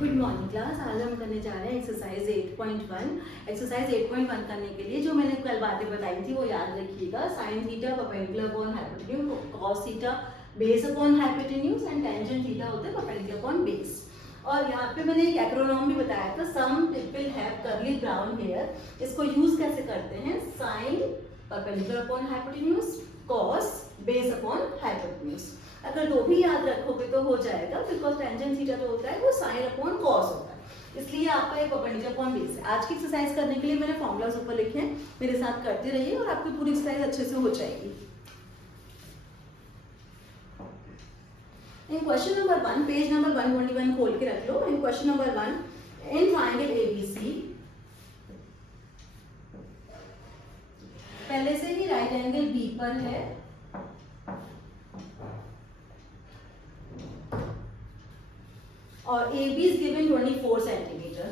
Good morning class. आज हम करने जा रहे हैं एक्सरसाइज 8.1। एक्सरसाइज 8.1 करने के लिए जो मैंने कल बातें बताई थी वो याद रखिएगा। Sine theta perpendicular upon hypotenuse, cos theta base upon hypotenuse and tangent theta होते हैं परपेंडिकुलर अपॉन बेस। और यहाँ पे मैंने एक एक्रोनॉम भी बताया था, some people have curly brown hair. इसको यूज कैसे करते हैं? Sine perpendicular upon hypotenuse, cos base upon hypotenuse. अगर दो भी याद रखोगे तो हो जाएगा, बिकॉज टेंजेंट थीटा जो होता है वो साइन अपॉन कॉस होता है, इसलिए आपका ये परपेंडिकुलर अपॉन बेस है। आज की एक्सरसाइज करने के लिए मैंने फॉर्मूलाज ऊपर लिखे हैं, मेरे साथ करते रहिए और आपकी पूरी एक्सरसाइज अच्छे से हो जाएगी। In question number 1, page number 121 खोल के रख लो। In question number 1, in triangle ABC, पहले से ही राइट एंगल बी पर है और AB is given 24 centimetre,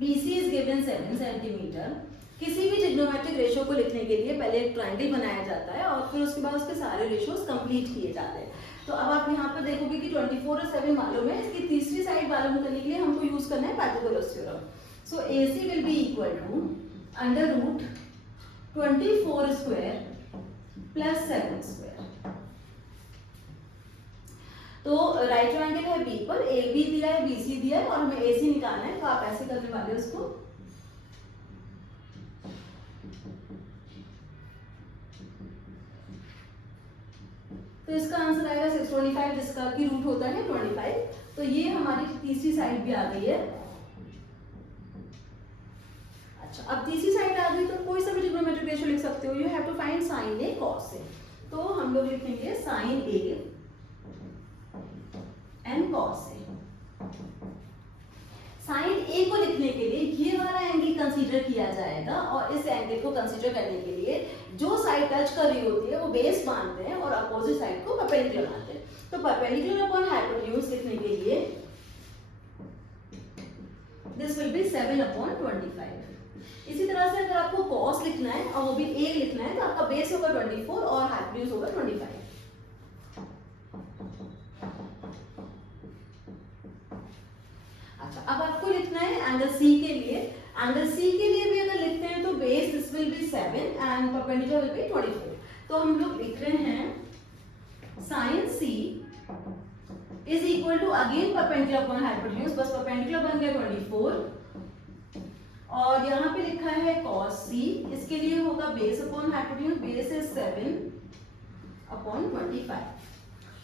BC is given 7 centimetre. किसी भी ट्रिग्नोमेट्रिक रेशियो को लिखने के लिए पहले एक ट्रायंगल बनाया जाता है और फिर उसके बाद उसके सारे रेशियोज कंप्लीट किए जाते हैं। तो अब आप यहाँ पर देखोगे कि 24 और 7 मालूम है, इसकी तीसरी साइड मालूम करने के लिए हमको यूज करना है Pythagoras theorem. So AC will be equal to under root 24 square plus 7 square. तो राइट ट्रायंगल है बी पर, ए बी दिया है, बी सी दिया है और हमें ए सी निकालना है, तो आप ऐसे करने वाले हो उसको। तो इसका आंसर आएगा 625, जिसका की रूट होता है 25। तो ये हमारी तीसरी साइड भी आ गई है। अच्छा, अब तीसरी साइड आ गई तो कोई सा भी ट्रिग्नोमेट्रिक रेशियो लिख सकते हो। You have to find sine A cos A. तो हम लोग लिखेंगे sine A and cos A. Sine A को लिखने के लिए ये वाला एंगल कंसीडर किया जाएगा और इस एंगल को कंसीडर करने के लिए जो साइड टच कर रही होती है वो बेस मानते हैं और अपोजिट साइड को परपेंडिकुलर मानते हैं। तो परपेंडिकुलर अपॉन हाइपोटेन्यूज लिखने के लिए दिस विल बी 7/25। इसी तरह से अगर आपको कॉस लिखना है और वो भी ए लिखना है तो आपका बेस होगा 24 और हाइपोटेन्यूज होगा 25। अब आपको लिखना है एंगल सी के लिए। एंगल सी के लिए भी अगर लिखते हैं तो base this will be 7 and perpendicular will be 24। तो हम लोग लिख रहे हैं sine C is equal to again perpendicular upon hypotenuse, बस परपेंडिकुलर बन गया 24 और यहाँ पे लिखा है कॉस सी, इसके लिए होगा base upon hypotenuse, base is 7/25।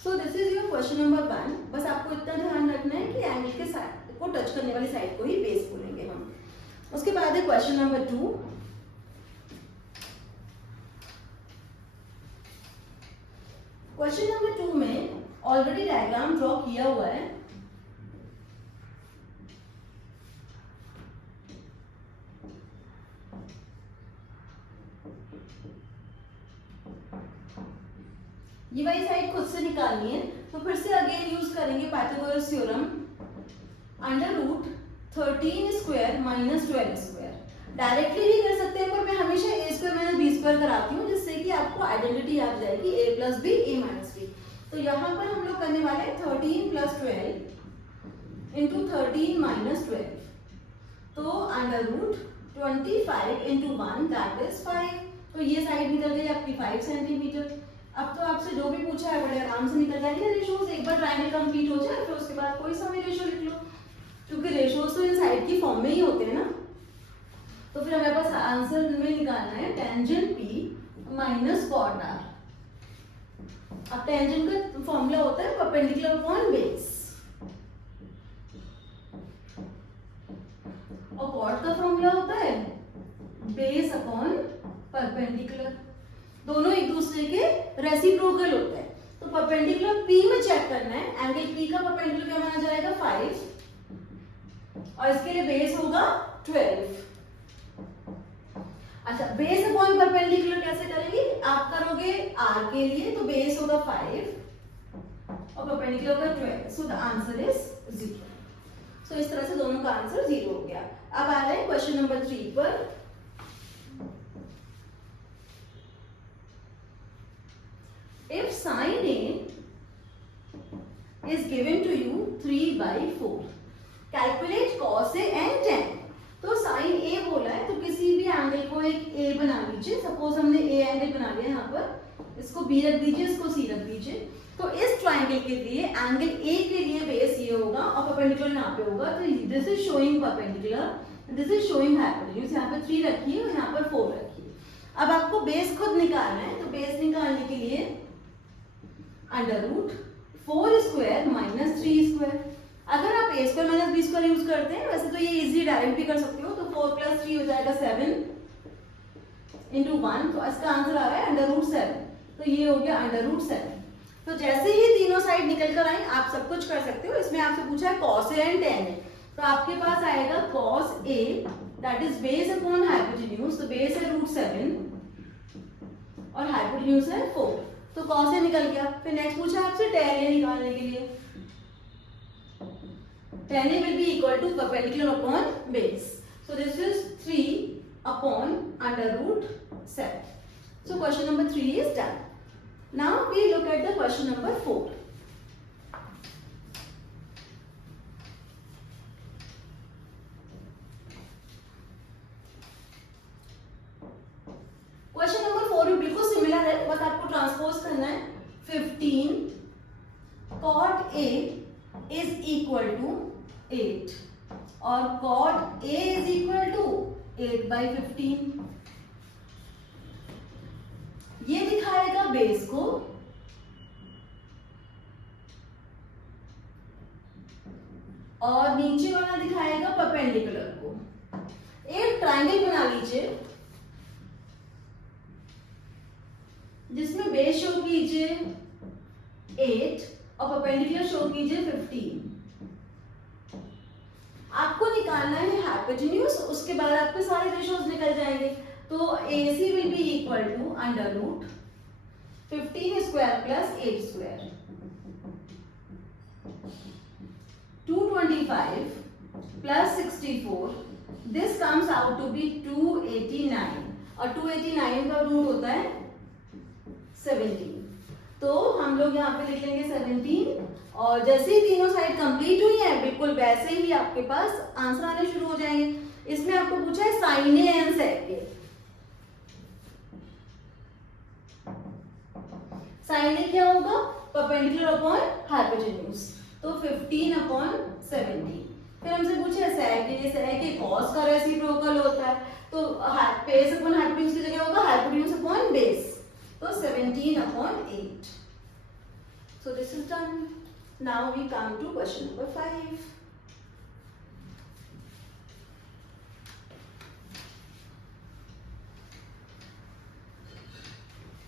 So this is your question number 1। बस आपको इतना ध्यान रखना है कि एंगल के साइड को टच करने वाली साइड को ही बेस बोलेंगे हम। उसके बाद है क्वेश्चन नंबर 2। क्वेश्चन नंबर 2 में ऑलरेडी डायग्राम ड्रॉ किया हुआ है। ये वाली साइड खुद से निकालनी है, तो फिर से अगेन यूज करेंगे Pythagoras theorem. Under root 13 square minus 12 square. Directly भी कर सकते हैं पर मैं हमेशा A square minus B square कराती हूँ, जिससे कि आपको आइडेंटिटी आ जाएगी A plus B A minus B. तो यहाँ पर हम लोग करने वाले हैं 13 प्लस 12 इंटू 13 माइनस 12। तो under root 25 into 1 that is 5। तो ये साइड निकल गई आपकी 5 सेंटीमीटर। अब तो आपसे जो भी पूछा है बड़े आराम से निकल जाएंगे रेशियोज। एक बार ट्रायंगल कंप्लीट हो जाए फिर उसके बाद कोई सा भी रेशियो लिख लो, क्योंकि रेशियोज तो इन साइड की फॉर्म में ही होते हैं ना। तो फिर हमारे पास आंसर में निकालना है tangent P minus cot R। अब टेंजेंट का फॉर्मूला होता है परपेंडिकुलर अपॉन बेस और कॉट का फॉर्मूला होता है बेस अपॉन परपेंडिकुलर। दोनों एक दूसरे के रेसिप्रोकल होते हैं। तो परपेंडिकुलर P में चेक करना है, एंगल P का परपेंडिकुलर क्या माना जाएगा 5 और इसके लिए बेस होगा 12। अच्छा, बेस अपॉन परपेंडिकुलर कैसे करेंगे? आप करोगे R के लिए तो बेस होगा 5 और परपेंडिकुलर होगा 12। So the answer is 0। सो इस तरह से दोनों का आंसर 0 हो गया। अब आ रहे हैं क्वेश्चन नंबर 3 पर। If sin A is given to you 3/4. Calculate cos A and tan. तो साइन ए बोला है तो किसी भी एंगल को एक ए बना लीजिए. सपोज हमने ए एंगल बना लिया यहाँ पर, इसको बी रख दीजिए, इसको सी रख दीजिए. तो इस ट्राइंगल के लिए एंगल ए के लिए बेस ये होगा और परपेंडिकुलर यहाँ पे होगा. तो this is showing perpendicular, this is showing hypotenuse. यहाँ पे 3 रखिए और यहाँ पर 4 रखिए. अब आपको बेस खुद निकालना है. तो बेस निकालने के लिए √4² माइनस 3². अगर आप a² माइनस b² यूज करते हैं, वैसे तो ये इजी डायरेक्ट भी कर सकते हो. तो 4 + 3 हो जाएगा 7 × 1. तो इसका आंसर आ रहा है √7. तो ये हो गया √7. तो जैसे ही तीनों साइड निकल कर आई, आप सब कुछ कर सकते हो. इसमें आपसे पूछा है cos A and tan A. तो आपके पास आएगा cos A that is base upon hypotenuse. तो बेस है √7 और हाइपोटेन्यूज है 4. तो cos A निकल गया. फिर नेक्स्ट पूछा आपसे tan A निकालने के लिए. tan A will be equal to perpendicular upon base. So this is 3 upon √7. So question number 3 is done. Now we look at the question number 4. Question number 4 भी बिल्कुल सिमिलर है, बस आपको ट्रांसपोज करना है. 15 cot A is equal to 8 और cot A is equal to 8/15. ये दिखाएगा बेस को और नीचे वाला दिखाएगा परपेंडिकुलर को. एक ट्राइंगल बना लीजिए जिसमें बेस शो कीजिए 8 और परपेंडिकुलर शो कीजिए 15. आपको निकालना है हाइपोटेन्यूज. उसके बाद आपके सारे रेशियोज निकल जाएंगे. तो AC will be equal to √15² + 8². 225 + 64. This comes out to be 289 और 289 का रूट होता है 17. तो हम लोग यहाँ पे लिख लेंगे 17 और जैसे ही तीनों साइड कंप्लीट हुई है, बिल्कुल वैसे ही आपके पास आंसर आने शुरू हो जाएंगे. इसमें आपको पूछा है sine A and sec A. Sine A क्या होगा? Perpendicular upon hypotenuse. तो 15/17. फिर हमसे पूछे सेक ए कॉस का रेसिप्रोकल होता है. तो बेस अपॉन हाइपोटेन्यूज की जगह होगा हाइपोटेन्यूज अपॉन बेस. तो 17/8. So this is done. Now we come to question number 5.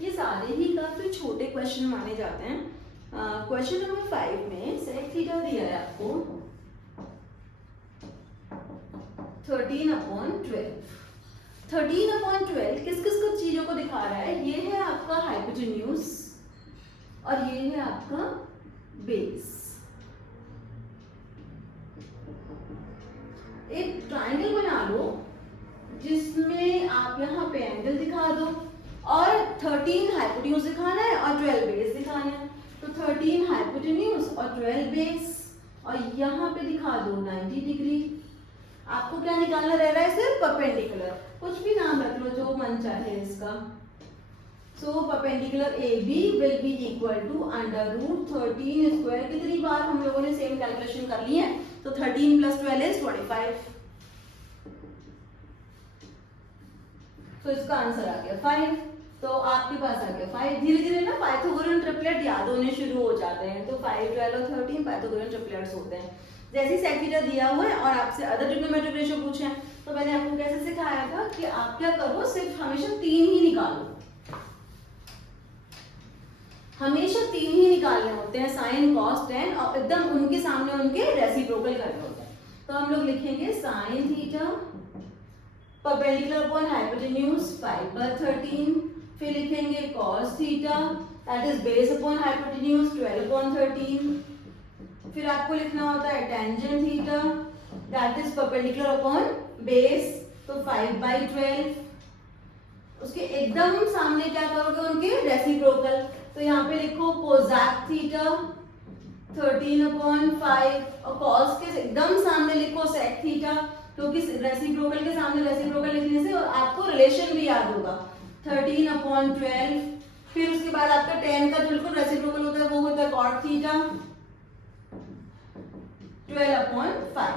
ये सारे ही काफी छोटे क्वेश्चन माने जाते हैं. क्वेश्चन नंबर 5 में सेक थीटा दिया है आपको 13/12. 13/12 किस किस कुछ चीजों को दिखा रहा है? ये है आपका हाइपोटेन्यूज और ये है आपका बेस. एक ट्राइंगल बना लो जिसमें आप यहाँ पे एंगल दिखा दो और 13 हाइपोटेन्यूज दिखाना है और 12 बेस दिखाना है. तो 13 हाइपोटेन्यूज और 12 बेस और यहाँ पे दिखा दो 90 डिग्री. आपको क्या निकालना रह रहा है? सिर्फ परपेंडिकुलर. कुछ भी नाम रख लो जो मन चाहे इसका. So perpendicular AB will be equal to √13². कितनी बार हम लोगों ने सेम कैलकुलेशन कर ली है? तो 13 + 12 is 25. तो इसका आंसर आ गया 5. तो आपके पास आ गया 5. धीरे धीरे ना पाइथागोरियन ट्रिपलेट याद होने शुरू हो जाते हैं. तो 5, 12 और 13 पाइथागोरियन ट्रिपलेट्स होते हैं. जैसे सेक थीटा दिया हुआ है और आपसे अदर ट्रिग्नोमेट्रिक रेशियो पूछे हैं, तो मैंने आपको कैसे सिखाया था कि आप क्या करो, सिर्फ हमेशा 3 ही निकालो. हमेशा 3 ही निकालने होते हैं, साइन कॉस टेन, और एकदम उनके सामने उनके रेसिप्रोकल करने होते हैं. तो हम लोग लिखेंगे sine theta perpendicular upon hypotenuse 5/13. फिर लिखेंगे cos theta that is base upon hypotenuse 12/13. फिर आपको लिखना होता है tangent theta that is perpendicular upon base, तो 5/12. उसके एकदम सामने क्या करोगे? उनके रेसिप्रोकल. तो यहाँ पे लिखो कोसैक थीटा 13/5 और cos के एकदम सामने लिखो sec थीटा, क्योंकि रेसिप्रोकल के सामने रेसिप्रोकल लिखने से आपको रिलेशन भी याद होगा। 13/12, फिर उसके बाद आपका tan का बिल्कुल रेसिप्रोकल होता है वो होता है cot थीटा 12/5।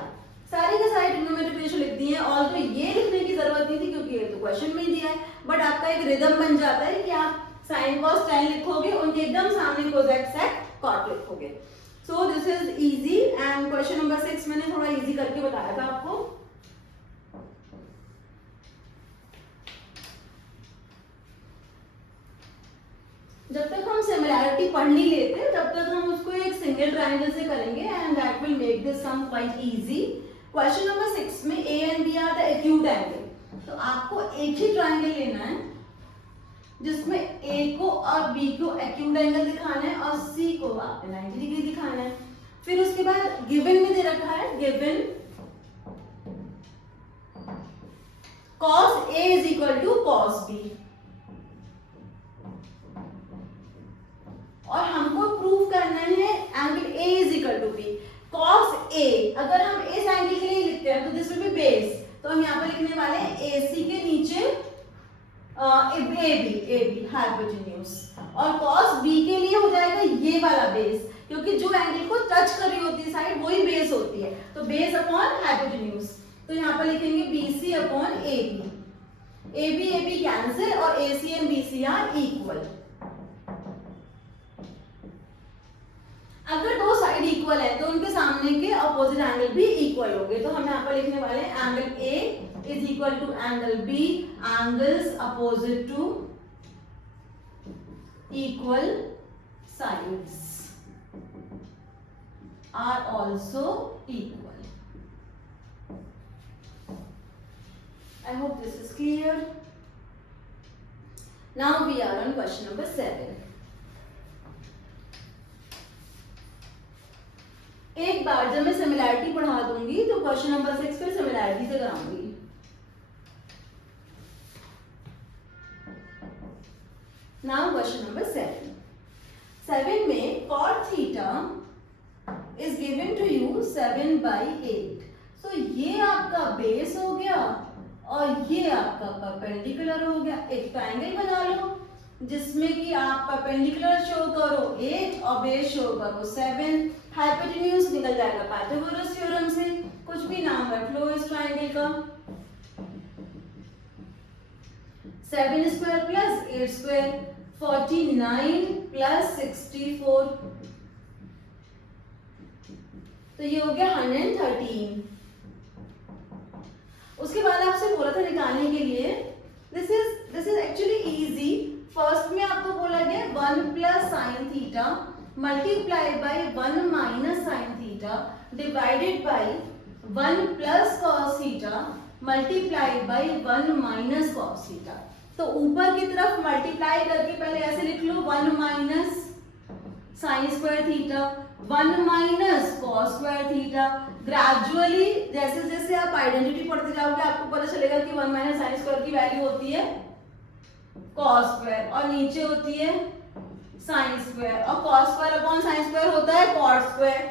सारी के सारी ट्रिग्नोमेट्रिक रेशियो लिख दी है। और तो ये लिखने की जरूरत नहीं थी क्योंकि ये तो क्वेश्चन में ही दिया है, बट आपका एक रिदम बन जाता है कि आप sin cos tan लिखोगे, उनके एकदम सामने cosec sec cot लिखोगे। So this is easy and question number 6 मैंने थोड़ा इजी करके बताया था आपको। जब तक हम सिमिलैरिटी पढ़ नहीं लेते तब तक हम उसको एक सिंगल ट्रायंगल से करेंगे and that will make this sum quite easy. Question number 6 में A and B are the acute angle, तो आपको एक ही ट्रायंगल लेना है जिसमें ए को और बी को एक्यूट एंगल दिखाना है और सी को आपने 90 डिग्री दिखाना है। फिर उसके बाद गिवन में दे रखा है, given cos A is equal to cos B, और हमको प्रूव करना है angle A is equal to B। cos A अगर हम इस एंगल के लिए लिखते हैं तो दिस विल बी बेस, तो हम यहाँ पे लिखने वाले हैं AC के नीचे AB हाइपोटेन्यूज, और cos B के लिए हो जाएगा ये वाला बेस, क्योंकि जो एंगल को टच कर रही होती है साइड वही बेस होती है, तो बेस अपॉन हाइपोटेन्यूज। तो यहाँ पर लिखेंगे BC upon AB, AB cancel और AC and BC are equal. अगर दो साइड इक्वल है तो उनके सामने के अपोजिट एंगल भी इक्वल होंगे, तो हम यहाँ पर लिखने वाले हैं angle A is equal to angle B, angles opposite to equal sides are also equal. I hope this is clear. Now we are on question number 7. एक बार जब मैं सिमिलैरिटी पढ़ा दूंगी तो क्वेश्चन नंबर 6 फिर सिमिलैरिटी से कराऊंगी। नाउ क्वेश्चन नंबर 7 में cot theta is given to you 7/8। So ये आपका बेस हो गया और ये आपका परपेंडिकुलर हो गया। एक ट्रायंगल बना लो जिसमें कि आप परपेंडिकुलर शो करो 8 और बेस शो करो 7, हाइपोटेन्यूज निकल जाएगा पाइथागोरस थ्योरम से, कुछ भी नाम रख लो इस ट्रायंगल का। 7 स्क्वायर प्लस 8 स्क्वायर 49 प्लस 64, तो ये हो गया 113। उसके बाद आपसे बोला था निकालने के लिए, this is actually easy. First में आपको बोला गया 1 plus sine theta multiplied by 1 minus sine theta divided by 1 plus cos theta multiplied by 1 minus cos theta. तो ऊपर की तरफ मल्टीप्लाई करके पहले ऐसे लिख लो 1 minus sine square theta 1 minus cos square theta. Gradually जैसे जैसे आप आइडेंटिटी पढ़ते जाओगे आपको पता चलेगा कि 1 माइनस साइन स्क्वायर की वैल्यू होती है कॉस स्क्वायर और नीचे होती है साइन स्क्वायर, और cos square upon sine square होता है कॉट स्क्वायर।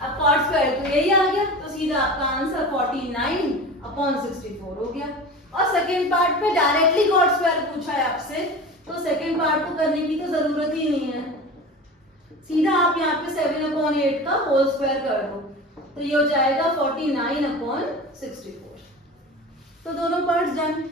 अब कॉट स्क्वायर तो यही आ गया, तो सीधा आपका आंसर 49/64 हो गया। और सेकेंड पार्ट पे डायरेक्टली कॉट स्क्वायर पूछा है आपसे, तो सेकेंड पार्ट को करने की तो जरूरत ही नहीं है, सीधा आप यहाँ पे 7/8 का होल स्क्वायर कर दो, तो ये हो जाएगा 49/64। तो दोनों पार्ट्स डन।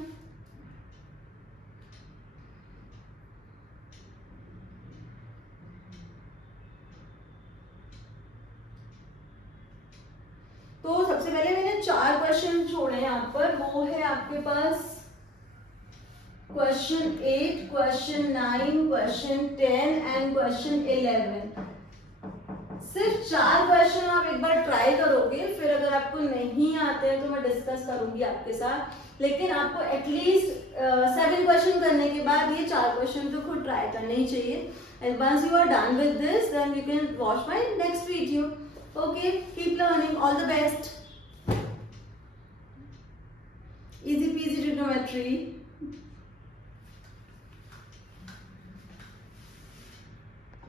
तो सबसे पहले मैंने 4 क्वेश्चन छोड़े यहाँ पर, वो है आपके पास question 8, question 9, question 10 and question 11। सिर्फ 4 क्वेश्चन आप एक बार ट्राई करोगे, फिर अगर आपको नहीं आते हैं तो मैं डिस्कस करूंगी आपके साथ, लेकिन आपको एटलीस्ट 7 क्वेश्चन करने के बाद ये 4 क्वेश्चन तो खुद ट्राई करने ही चाहिए। And once you are done with this then you can watch my next video. Okay, keep learning. All the best. Easy peasy trigonometry.